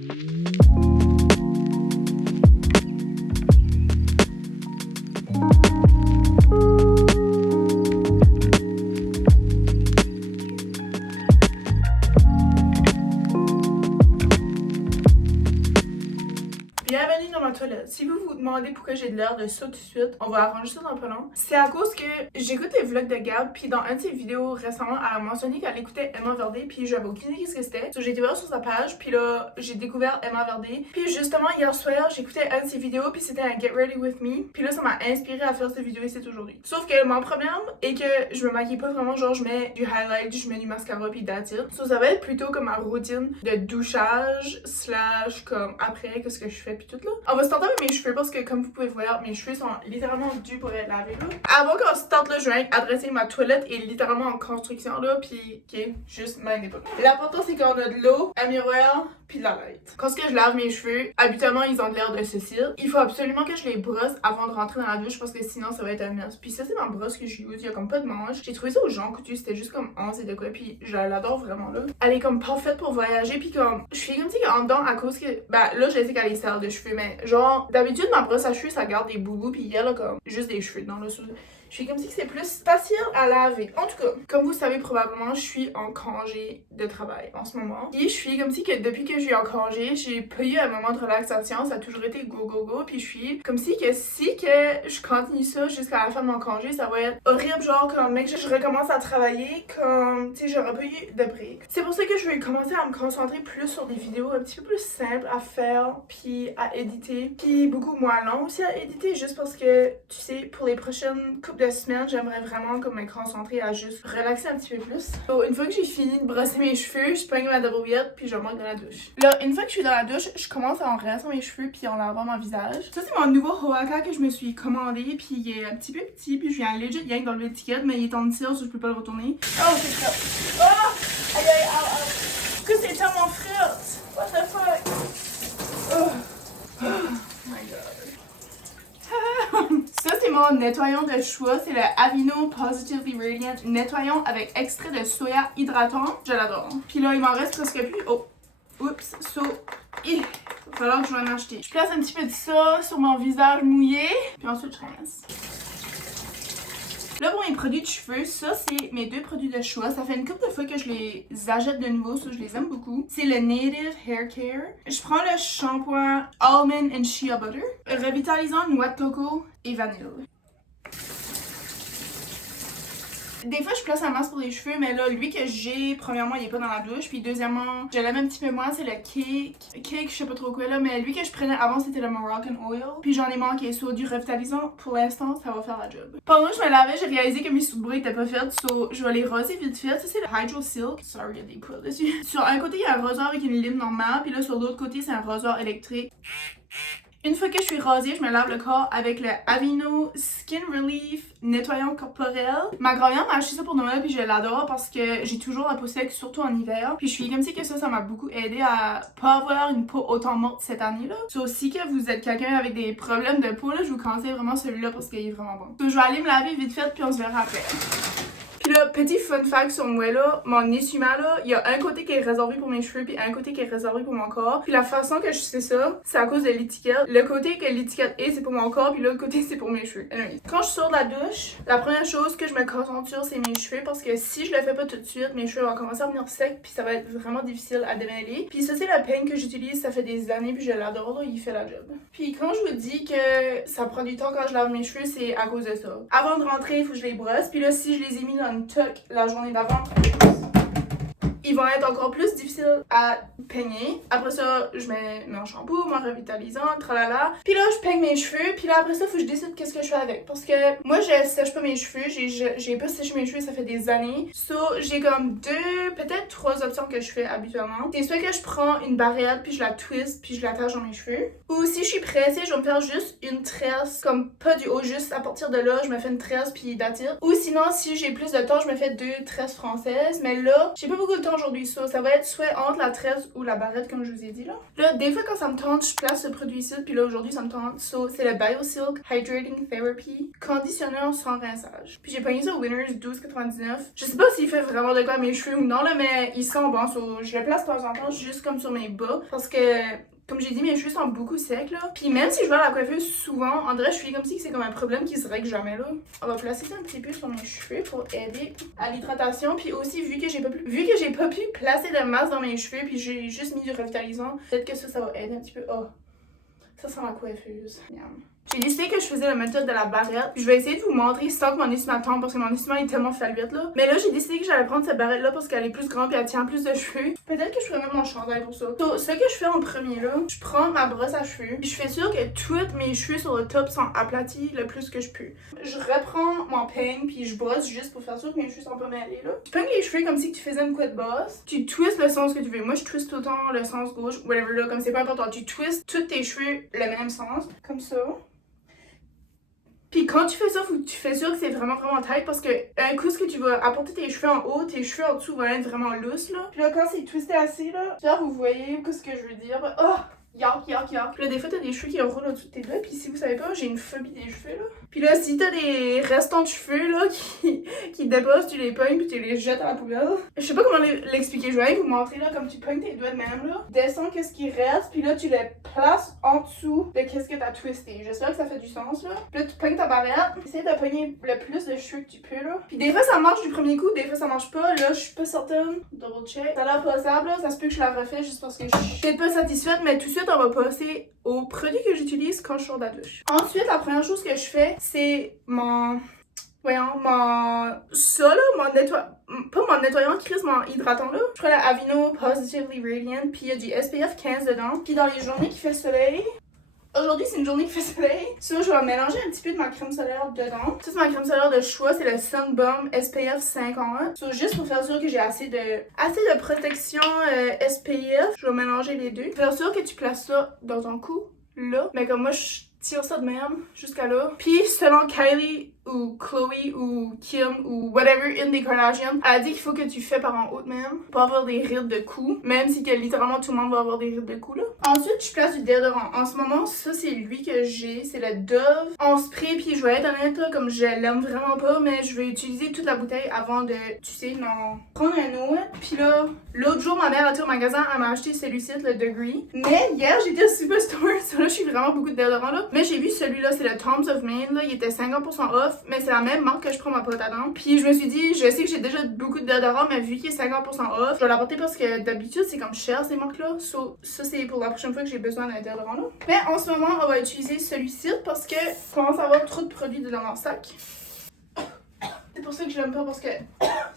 Bienvenue dans ma toilette. Si vous vous demandez pourquoi j'ai de l'air de ça tout de suite, on va arranger ça dans pas long. C'est à cause que j'écoute les vlogs de Gab, puis dans un de ses vidéos récemment, elle a mentionné qu'elle écoutait Emma Verdé, puis j'avais aucune idée ce que c'était. So, j'ai été voir sur sa page, puis là, j'ai découvert Emma Verdé. Puis justement, hier soir, j'écoutais un de ses vidéos, puis c'était un Get Ready With Me. Puis là, ça m'a inspiré à faire cette vidéo ici aujourd'hui. Sauf que mon problème est que je me maquille pas vraiment, genre je mets du highlight, je mets du mascara, puis that's it. So, ça va être plutôt comme ma routine de douchage, slash comme après, qu'est-ce que je fais, puis tout là. On va se tenter avec mes cheveux parce que comme vous pouvez voir, mes cheveux sont littéralement dus pour être lavés là. Avant qu'on se tente là, je viens adresser ma toilette est littéralement en construction là, puis qui est juste magnifique. L'important c'est qu'on a de l'eau, un miroir, puis de la light. Quand je lave mes cheveux, habituellement ils ont de l'air de ceci. Il faut absolument que je les brosse avant de rentrer dans la douche parce que sinon ça va être un mess. Puis ça c'est ma brosse que j'use, il y a comme pas de manche. J'ai trouvé ça au Jean Coutu, c'était juste comme 11 et de quoi, puis je l'adore vraiment là. Elle est comme parfaite pour voyager, puis comme je suis comme si en dedans à cause que bah là je sais qu'elle est style de cheveux, mais genre d'habitude ma brosse à cheveux ça garde des boubous, puis elle a comme juste des cheveux dans le sous. Je suis comme si c'est plus facile à laver. En tout cas, comme vous savez probablement, je suis en congé de travail en ce moment. Et je suis comme si que depuis que je suis en congé, j'ai pas eu un moment de relaxation. Ça a toujours été go go go. Puis je suis comme si que je continue ça jusqu'à la fin de mon congé, ça va être horrible. Genre comme mec, je recommence à travailler comme, tu sais, j'aurais pas eu de break. C'est pour ça que je vais commencer à me concentrer plus sur des vidéos un petit peu plus simples à faire, puis à éditer. Puis beaucoup moins long aussi à éditer, juste parce que, tu sais, pour les prochaines couples de semaines, j'aimerais vraiment comme me concentrer à juste relaxer un petit peu plus. So, une fois que j'ai fini de brosser mes cheveux, je prends ma douillette puis je monte dans la douche. Là, une fois que je suis dans la douche, je commence à en rincer mes cheveux puis en lavant mon visage. Ça c'est mon nouveau Hoaka que je me suis commandé puis il est un petit peu petit puis je viens legit rien que dans l'étiquette mais il est en cire so je peux pas le retourner. Oh c'est frais. Oh! Aïe aïe aïe aïe! Que c'est tellement frais! What the fuck? Oh my god. Ça c'est mon nettoyant de choix, c'est le Aveeno Positively Radiant nettoyant avec extrait de soya hydratant. Je l'adore. Puis là il m'en reste presque plus. Oh, oups, il va falloir que je vais en acheter. Je place un petit peu de ça sur mon visage mouillé, puis ensuite je rince. Là pour mes produits de cheveux, ça c'est mes deux produits de choix. Ça fait une couple de fois que je les achète de nouveau, ça je les aime beaucoup. C'est le Native Hair Care. Je prends le shampoing Almond and Shea Butter, revitalisant noix de coco et vanille. Des fois, je place un masque pour les cheveux, mais là, lui que j'ai, premièrement, il est pas dans la douche. Puis deuxièmement, je l'aime un petit peu moins, c'est le Cake, je sais pas trop quoi là. Mais lui que je prenais avant, c'était le Moroccan Oil. Puis j'en ai manqué. So, du revitalisant, pour l'instant, ça va faire la job. Pendant que je me lavais, j'ai réalisé que mes sous-bras étaient pas faits. So, je vais les roser vite fait. Ça, c'est le Hydro Silk. Sorry, il y a des poils dessus. Sur un côté, il y a un rasoir avec une lime normale. Puis là, sur l'autre côté, c'est un rasoir électrique. Une fois que je suis rasée, je me lave le corps avec le Aveeno Skin Relief nettoyant corporel. Ma grand-mère m'a acheté ça pour Noël puis je l'adore parce que j'ai toujours la peau sec, surtout en hiver. Puis je suis comme si que ça m'a beaucoup aidé à pas avoir une peau autant morte cette année-là. So, si que vous êtes quelqu'un avec des problèmes de peau, là, je vous conseille vraiment celui-là parce qu'il est vraiment bon. So, je vais aller me laver vite fait puis on se verra après. Puis là, petit fun fact sur moi là, mon essuie-main là, il y a un côté qui est réservé pour mes cheveux puis un côté qui est réservé pour mon corps. Puis la façon que je sais ça, c'est à cause de l'étiquette. Le côté que l'étiquette est, c'est pour mon corps puis l'autre côté c'est pour mes cheveux. Quand je sors de la douche, la première chose que je me concentre sur c'est mes cheveux parce que si je le fais pas tout de suite, mes cheveux vont commencer à venir secs puis ça va être vraiment difficile à démêler. Puis ça c'est le peigne que j'utilise, ça fait des années puis je l'adore là, il fait la job. Puis quand je vous dis que ça prend du temps quand je lave mes cheveux, c'est à cause de ça. Avant de rentrer, il faut que je les brosse. Puis là si je les ai mis dans une tuck la journée d'avant, ils vont être encore plus difficiles à peigner. Après ça, je mets mon shampoo, mon revitalisant, tralala. Puis là, je peigne mes cheveux. Puis là, après ça, faut que je décide qu'est-ce que je fais avec. Parce que moi, je sèche pas mes cheveux. J'ai pas séché mes cheveux, ça fait des années. So, j'ai comme peut-être 3 options que je fais habituellement. C'est soit que je prends une barrette, puis je la twist, puis je l'attache dans mes cheveux. Ou si je suis pressée, je vais me faire juste une tresse, comme pas du haut, juste à partir de là, je me fais une tresse, puis d'attire. Ou sinon, si j'ai plus de temps, je me fais 2 tresses françaises. Mais là, j'ai pas beaucoup de temps. aujourd'hui. Ça va être soit entre la tresse ou la barrette, comme je vous ai dit là. Là, des fois, quand ça me tente, je place ce produit-ci. Puis là, aujourd'hui, ça me tente. So, c'est le BioSilk Hydrating Therapy Conditionneur sans rinçage. Puis j'ai payé ça au Winners 12,99. Je sais pas s'il fait vraiment de quoi à mes cheveux ou non, là, mais il sent bon. So, je le place de temps en temps juste comme sur mes bas. Parce que comme j'ai dit, mes cheveux sont beaucoup secs là. Puis même si je vais à la coiffeuse souvent, en vrai, je suis comme si c'est comme un problème qui se règle jamais là. On va placer ça un petit peu sur mes cheveux pour aider à l'hydratation. Puis aussi, vu que j'ai pas pu placer de masse dans mes cheveux, puis j'ai juste mis du revitalisant, peut-être que ça va aider un petit peu. Oh, ça sent la coiffeuse. Miam. J'ai décidé que je faisais la méthode de la barrette. Je vais essayer de vous montrer sans que mon essuie-main tombe parce que mon essuie-main est tellement faluette là. Mais là, j'ai décidé que j'allais prendre cette barrette là parce qu'elle est plus grande et elle tient plus de cheveux. Peut-être que je ferais même mon chandail pour ça. So, ce que je fais en premier là, je prends ma brosse à cheveux. Puis je fais sûr que tous mes cheveux sur le top sont aplatis le plus que je peux. Je reprends mon peigne puis je brosse juste pour faire sûr que mes cheveux sont pas mêlés là. Tu peignes les cheveux comme si tu faisais une couette basse. Tu twists le sens que tu veux. Moi, je twist tout le temps le sens gauche, whatever là, comme c'est pas important. Tu twists tous tes cheveux le même sens, comme ça. Puis quand tu fais ça, faut que tu fais sûr que c'est vraiment tight parce que un coup, ce que tu vas apporter tes cheveux en haut, tes cheveux en dessous vont être vraiment loose là. Puis là, quand c'est twisté assez là, là vous voyez ce que je veux dire. Oh! Yark. Puis là, des fois, t'as des cheveux qui enroulent au-dessus de tes doigts. Puis si vous savez pas, j'ai une phobie des cheveux, là. Puis là, si t'as des restants de cheveux, là, qui dépassent, tu les pognes puis tu les jettes à la poubelle. Je sais pas comment l'expliquer. Je vais vous montrer, là, comme tu pognes tes doigts de même, là. Descends qu'est-ce qui reste. Puis là, tu les places en dessous de qu'est-ce que t'as twisté. J'espère que ça fait du sens, là. Puis là, tu pognes ta barrette. Essaye de pogner le plus de cheveux que tu peux, là. Puis des fois, ça marche du premier coup. Des fois, ça marche pas. Là, je suis pas certaine. Double check. Ça a l'air possible, là. Ça se peut que je la refais juste parce que je suis peut-être pas satisfaite. Mais tout de suite, on va passer aux produits que j'utilise quand je sors de la douche. Ensuite, la première chose que je fais, c'est ça là, pas mon nettoyant Chris, mon hydratant là. Je prends la Aveeno Positively Radiant, puis il y a du SPF 15 dedans. Puis dans les journées qui fait soleil, aujourd'hui c'est une journée qui fait soleil, ça je vais mélanger un petit peu de ma crème solaire dedans. Ça c'est ma crème solaire de choix, c'est le Sun Bomb SPF 50. Ça juste pour faire sûr que j'ai assez de protection SPF, je vais mélanger les deux. Faire sûr que tu places ça dans ton cou, là. Mais comme moi je tire ça de même jusqu'à là. Puis selon Kylie ou Chloe ou Kim ou whatever in des Kardashians, elle a dit qu'il faut que tu fais par en haut de même pour avoir des rides de cou, même si que littéralement tout le monde va avoir des rides de cou là. Ensuite, je place du déodorant. En ce moment, ça c'est lui que j'ai, c'est le Dove en spray, puis je vais être honnête là, comme je l'aime vraiment pas, mais je vais utiliser toute la bouteille avant de, tu sais, non, prendre un autre. Puis là, l'autre jour, ma mère a été au magasin, elle m'a acheté celui-ci, le Degree. Mais hier, j'étais au Superstore, ça là, je suis vraiment beaucoup de déodorant là. Mais j'ai vu celui-là, c'est le Tom's of Maine là, il était 50% off. Mais c'est la même marque que je prends ma pâte à dents. Puis je me suis dit, je sais que j'ai déjà beaucoup de déodorant, mais vu qu'il est 50% off, je vais l'apporter parce que d'habitude c'est comme cher ces marques-là. So, ça c'est pour la prochaine fois que j'ai besoin d'un déodorant là. Mais en ce moment, on va utiliser celui-ci parce que je commence à avoir trop de produits dans mon sac. C'est pour ça que je l'aime pas parce que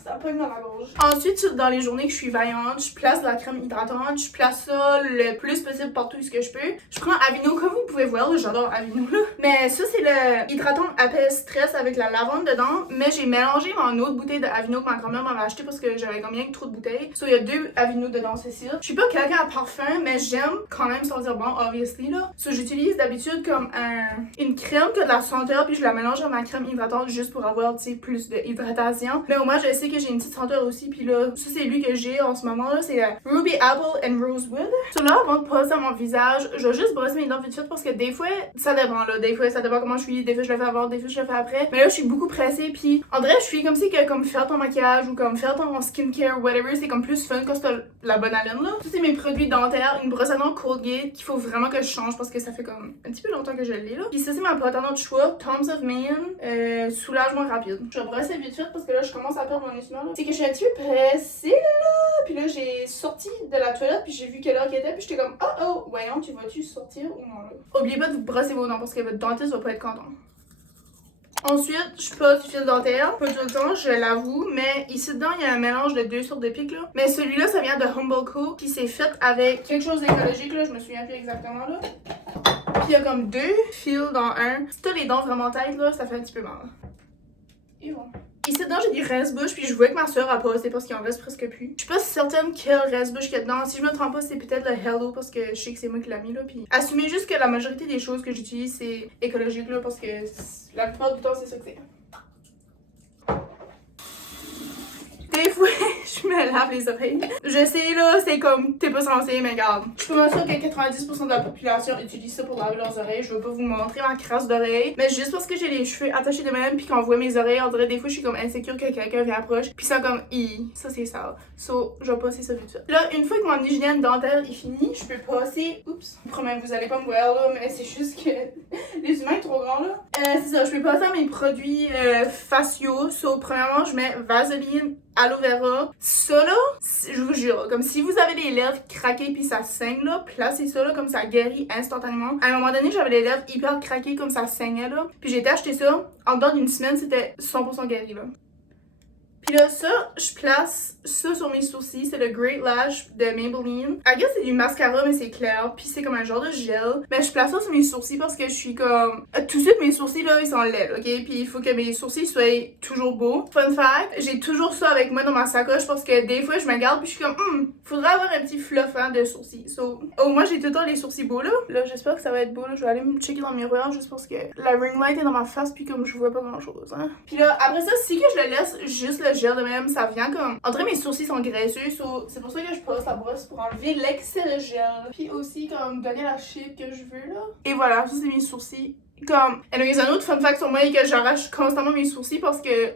ça pogne dans la gorge. Ensuite, dans les journées que je suis vaillante, je place de la crème hydratante, je place ça le plus possible partout où ce que je peux. Je prends Aveeno, comme vous pouvez voir, j'adore Aveeno là. Mais ça c'est le hydratant apaise stress avec la lavande dedans. Mais j'ai mélangé mon autre bouteille de Aveeno que ma grand-mère m'avait acheté parce que j'avais combien que trop de bouteilles. So, il y a 2 Aveeno dedans, c'est sûr. Je suis pas quelqu'un à parfum, mais j'aime quand même sentir bon, obviously là. So, j'utilise d'habitude comme une crème qui a de la senteur, puis je la mélange dans ma crème hydratante juste pour avoir, tu sais, plus de hydratation. Mais au moins, je sais que j'ai une petite senteur aussi. Puis là, ça c'est lui que j'ai en ce moment là. C'est Ruby Apple and Rosewood. So là, avant de passer à mon visage, je vais juste brosser mes dents vite fait parce que des fois, ça dépend là. Des fois, ça dépend comment je suis. Des fois, je le fais avant, des fois, je le fais après. Mais là, je suis beaucoup pressée. Puis en vrai, je suis comme si que comme faire ton maquillage ou comme faire ton skincare, whatever, c'est comme plus fun quand t'as la bonne haleine là. Ça, c'est mes produits dentaires. Une brosse à dents Colgate qu'il faut vraiment que je change parce que ça fait comme un petit peu longtemps que je l'ai là. Puis ça, c'est ma pâte à dents de choix, Tom's of Maine, soulagement rapide. Je vais brosser vite fait parce que là je commence à perdre mon essuie-main là. C'est que je suis un petit peu pressée là. Puis là j'ai sorti de la toilette puis j'ai vu quelle heure qu'il était puis j'étais comme oh voyons, tu vas-tu sortir ou non là. Oubliez pas de vous brosser vos dents parce que votre dentiste va pas être content. Ensuite, je passe du fil dentaire, pas tout le temps, je l'avoue, mais ici dedans, il y a un mélange de 2 sortes de pics là. Mais celui-là, ça vient de Humble Co, qui s'est fait avec quelque chose d'écologique là, je me souviens plus exactement là. Puis il y a comme 2 fils dans un. Si t'as les dents vraiment têtes là, ça fait un petit peu mal. Et bon. Ici dedans, j'ai du reste-bouche, puis je vois que ma soeur a passé parce qu'il en reste presque plus. Je suis pas certaine quel reste-bouche qu'il y a dedans. Si je me trompe pas, c'est peut-être le Hello parce que je sais que c'est moi qui l'ai mis là. Puis assumez juste que la majorité des choses que j'utilise, c'est écologique là parce que la plupart du temps, c'est ça que c'est. Des fois, je je me lave les oreilles. Je sais là, c'est comme t'es pas censé, mais regarde. Je suis pas sûre que 90% de la population utilise ça pour laver leurs oreilles. Je veux pas vous montrer ma crasse d'oreille, mais juste parce que j'ai les cheveux attachés de même puis qu'on voit mes oreilles, on dirait des fois je suis comme insécure que quelqu'un vient approche puis ça comme ça c'est sale. So, je vais passer ça vite fait. Là, une fois que mon hygiène dentaire est finie, je peux passer. Oups, promets, vous allez pas me voir là, mais c'est juste que les humains sont trop grands là. C'est ça, je peux passer à mes produits faciaux. So, premièrement, je mets Vaseline, aloe vera. Ça là, je vous jure, comme si vous avez les lèvres craquées puis ça saigne là, placez ça là comme ça guérit instantanément. À un moment donné, j'avais les lèvres hyper craquées comme ça saignait là. Puis j'ai été acheter ça, en dedans d'une semaine, c'était 100% guéri là. Puis là, ça, je place ça sur mes sourcils. C'est le Great Lash de Maybelline. I guess c'est du mascara, mais c'est clair. Puis c'est comme un genre de gel. Mais je place ça sur mes sourcils parce que je suis comme... Tout de suite, mes sourcils, là, ils sont laids, OK? Puis il faut que mes sourcils soient toujours beaux. Fun fact, j'ai toujours ça avec moi dans ma sacoche parce que des fois, je me garde puis je suis comme... faudrait avoir un petit fluffant de sourcils. So, au moins, j'ai tout le temps les sourcils beaux, là. Là, j'espère que ça va être beau, là. Je vais aller me checker dans le miroir juste parce que la ring light est dans ma face puis comme je vois pas grand-chose, hein. Puis là, après ça, si que je le laisse juste le gel de même, ça vient comme... En vrai, mes sourcils sont graisseux, so c'est pour ça que je passe la brosse pour enlever l'excès de gel. Puis aussi, comme, donner la shape que je veux, là. Et voilà, ça, c'est mes sourcils. Comme... Et donc, un autre fun fact sur moi, que j'arrache constamment mes sourcils parce que...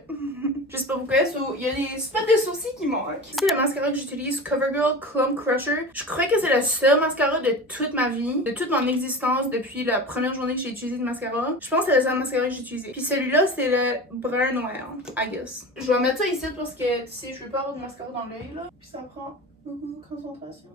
je sais pas pourquoi, so, il y a des spots de sourcils qui manquent. C'est le mascara que j'utilise, CoverGirl Clump Crusher. Je crois que c'est le seul mascara de toute ma vie, de toute mon existence, depuis la première journée que j'ai utilisé le mascara. Je pense que c'est le seul mascara que j'ai utilisé. Puis celui-là, c'est le brun noir, I guess. Je vais mettre ça ici parce que, tu sais, je veux pas avoir de mascara dans l'œil, là. Puis ça prend beaucoup de concentration.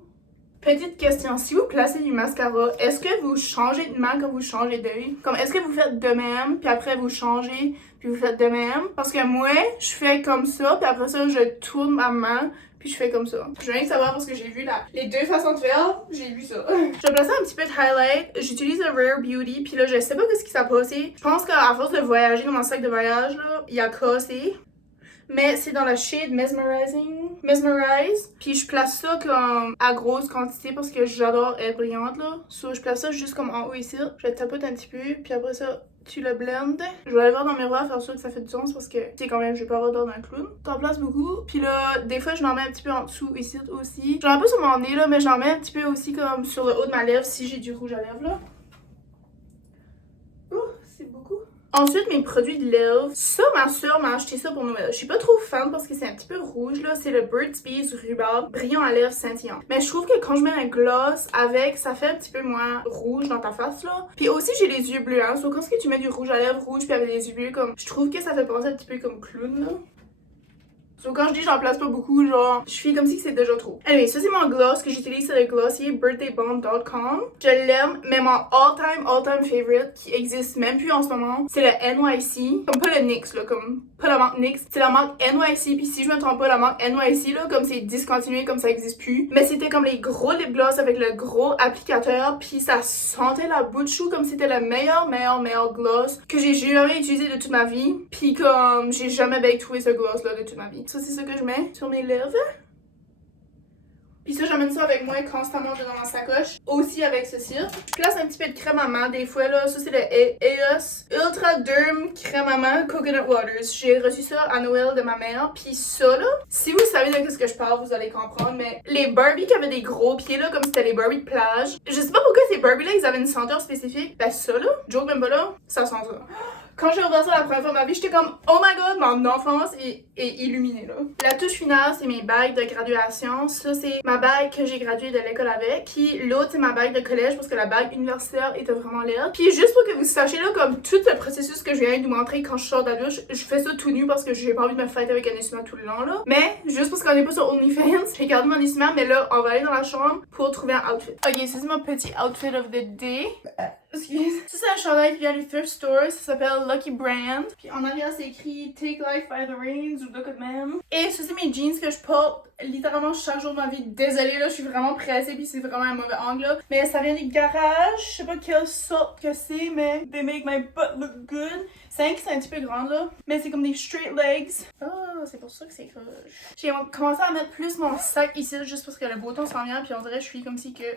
Petite question, si vous placez du mascara, est-ce que vous changez de main quand vous changez d'œil? Comme, est-ce que vous faites de même, puis après vous changez, puis vous faites de même? Parce que moi, je fais comme ça, puis après ça, je tourne ma main, puis je fais comme ça. Je veux rien savoir parce que j'ai vu les deux façons de faire, j'ai vu ça. Je vais placer un petit peu de highlight. J'utilise le Rare Beauty, puis là, je sais pas ce qui s'est passé. Je pense qu'à force de voyager dans mon sac de voyage, là, il a cassé. Mais c'est dans la shade Mesmerize. Puis je place ça comme à grosse quantité parce que j'adore être brillante là. So, je place ça juste comme en haut ici. Je le tapote un petit peu. Puis après ça, tu le blends. Je vais aller voir dans le miroir faire sûr que ça fait du sens parce que, tu sais, quand même, je vais pas avoir l'air d'un clown. T'en places beaucoup. Puis là, des fois, je l'en mets un petit peu en dessous ici aussi. J'en ai un peu sur mon nez là, mais j'en mets un petit peu aussi comme sur le haut de ma lèvre si j'ai du rouge à lèvres là. C'est beaucoup. Ensuite, mes produits de lèvres. Ça, ma soeur m'a acheté ça pour Noël. Je suis pas trop fan parce que c'est un petit peu rouge, là. C'est le Burt's Bees Rhubarb brillant à lèvres scintillant. Mais je trouve que quand je mets un gloss avec, ça fait un petit peu moins rouge dans ta face, là. Puis aussi, j'ai les yeux bleus, hein. So, quand tu mets du rouge à lèvres rouge puis avec les yeux bleus, comme, je trouve que ça fait penser un petit peu comme clown, là. So, quand je dis j'en place pas beaucoup, genre, je fais comme si c'est déjà trop. Anyway, ça c'est mon gloss que j'utilise, c'est le glossier birthdaybalm.com. Je l'aime, mais mon all-time favorite, qui existe même plus en ce moment, c'est le NYC. Comme pas le NYX, là, comme pas la marque NYX, c'est la marque NYC. Puis si je me trompe pas, la marque NYC, là, comme c'est discontinué, comme ça existe plus. Mais c'était comme les gros lip gloss avec le gros applicateur, puis ça sentait la bout de chou comme c'était le meilleur gloss que j'ai jamais utilisé de toute ma vie. Puis comme j'ai jamais bien trouvé ce gloss là de toute ma vie. Ça, c'est ça que je mets sur mes lèvres. Puis ça, j'emmène ça avec moi constamment dans ma sacoche. Aussi avec ceci. Je place un petit peu de crème à main des fois là. Ça, c'est le EOS Ultra Derm Crème à main Coconut Waters. J'ai reçu ça à Noël de ma mère. Puis ça là, si vous savez de ce que je parle, vous allez comprendre. Mais les Barbie qui avaient des gros pieds là, comme c'était les Barbie de plage. Je sais pas pourquoi ces Barbie là, ils avaient une senteur spécifique. Ben ça là, joke même pas là, ça sent ça. Quand j'ai ouvert ça la première fois de ma vie, j'étais comme oh my god, mon enfance est illuminée là. La touche finale, c'est mes bagues de graduation. Ça, c'est ma bague que j'ai gradué de l'école avec. Puis l'autre, c'est ma bague de collège parce que la bague universitaire était vraiment laide. Puis juste pour que vous sachiez là, comme tout le processus que je viens de vous montrer quand je sors de la douche, je fais ça tout nu parce que j'ai pas envie de me fêter avec un instrument tout le long là. Mais juste parce qu'on est pas sur OnlyFans, j'ai gardé mon instrument, mais là, on va aller dans la chambre pour trouver un outfit. Ok, ça c'est mon petit outfit of the day. Excuse. Ça, c'est un chandail qui vient du thrift store. Ça s'appelle Lucky Brand. Puis en arrière, c'est écrit Take Life by the Reins ou Look at Man. Et ça, c'est mes jeans que je porte littéralement chaque jour de ma vie. Désolée, là, je suis vraiment pressée. Puis c'est vraiment un mauvais angle, là. Mais ça vient du garage. Je sais pas quelle sorte que c'est, mais they make my butt look good. C'est un petit peu grand, là. Mais c'est comme des straight legs. Oh, c'est pour ça que c'est croche. J'ai commencé à mettre plus mon sac ici, juste parce que le beau temps s'en vient. Puis on dirait que je suis comme si que...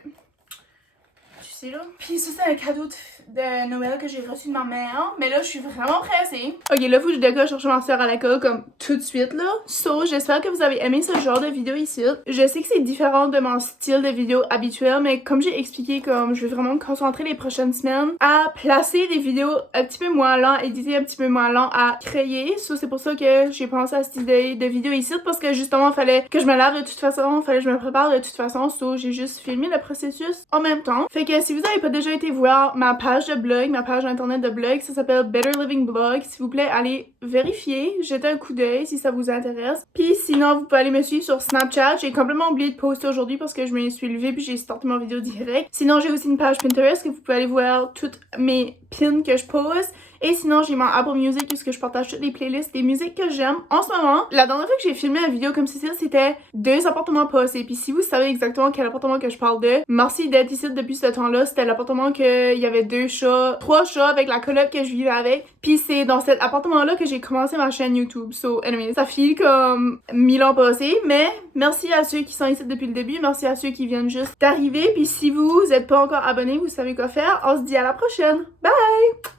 ici, là. Puis ça, c'est un cadeau de Noël que j'ai reçu de ma mère. Mais là, je suis vraiment pressée. Ok, là, faut que je décolle chercher ma soeur à l'école comme tout de suite, là. So, j'espère que vous avez aimé ce genre de vidéo ici. Je sais que c'est différent de mon style de vidéo habituel, mais comme j'ai expliqué, comme je vais vraiment me concentrer les prochaines semaines à placer des vidéos un petit peu moins lents, éditer un petit peu moins lent à créer. So, c'est pour ça que j'ai pensé à cette idée de vidéo ici, parce que justement, il fallait que je me lave de toute façon, il fallait que je me prépare de toute façon. So, j'ai juste filmé le processus en même temps. Fait que si vous n'avez pas déjà été voir ma page de blog, ma page internet de blog, ça s'appelle Better Living Blog. S'il vous plaît, allez vérifier, jetez un coup d'œil si ça vous intéresse. Puis sinon, vous pouvez aller me suivre sur Snapchat. J'ai complètement oublié de poster aujourd'hui parce que je me suis levée puis j'ai starté ma vidéo direct. Sinon, j'ai aussi une page Pinterest que vous pouvez aller voir toutes mes pins que je pose. Et sinon, j'ai mon Apple Music où je partage toutes les playlists des musiques que j'aime en ce moment. La dernière fois que j'ai filmé une vidéo comme ceci, c'était 2 appartements passés. Puis si vous savez exactement quel appartement que je parle de, merci d'être ici depuis ce temps-là. C'était l'appartement qu'il y avait 3 chats avec la coloc que je vivais avec. Puis c'est dans cet appartement-là que j'ai commencé ma chaîne YouTube. So, anyway, ça file comme 1000 ans passés. Mais merci à ceux qui sont ici depuis le début. Merci à ceux qui viennent juste d'arriver. Puis si vous n'êtes pas encore abonné, vous savez quoi faire. On se dit à la prochaine. Bye!